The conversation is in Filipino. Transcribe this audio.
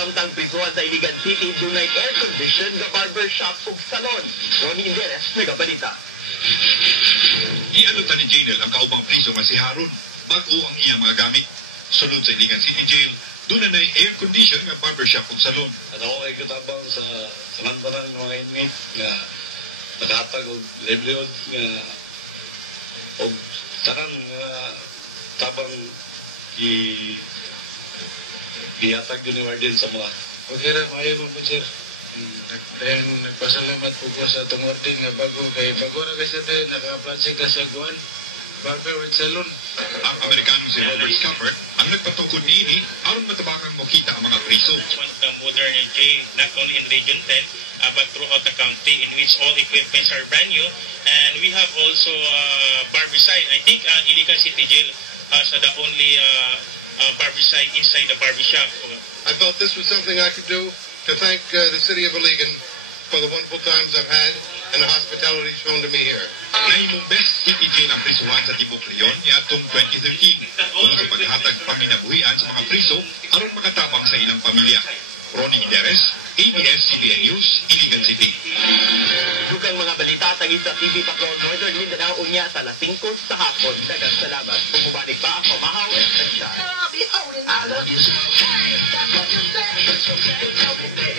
samtang prisuhan sa Iligan City, dunay air condition nga barbershop ug salon. Ronnie Inderes, nagabalita. Ialot ni Janel ang kaubang priso nga si Harun, bag-o ang iyang mga gamit. Sunod sa Iligan City Jail, doon na air condition nga barbershop ug salon. At ako ay katabang sa samantarang mga inmate nga nakahatag og livelihood nga og tanan nga tabang ihatag din ni Warden sa mga. Okay ra, maayo mo po, sir. Nagpasalamat po ko sa itong Warden nga bago ra kasi tayo naka-project ka sa Guan barber with salon. Ang Amerikano si Robert Scupper ang nagpatungkod ni ini aron matabangan mo kita ang mga priso. It's one of the modern jail, not only in Region 10, but throughout the county, in which all equipments are brand new. And we have also barbicide. I think Iligan City Jail has the only barbicide inside the barbershop. I felt this was something I could do to thank the city of Iligan for the wonderful times I've had and the hospitality shown to me here. Nahimong best city jail ang prisuhan sa Tibok Leon niadtong 2013 tungkol sa paghatag panginabuhian sa mga priso aron makatabang sa ilang pamilya. Ronnie Inderes, ABS-CBN News, Iligan City. Dugang mga balita tagid sa TV Patrol Northern Mindanao unya sa alas 5 sa hapon. Daghang salamat. Bumabalik pa ako, Mahaw and Sunshine. I love you so. That's what you say. It's okay.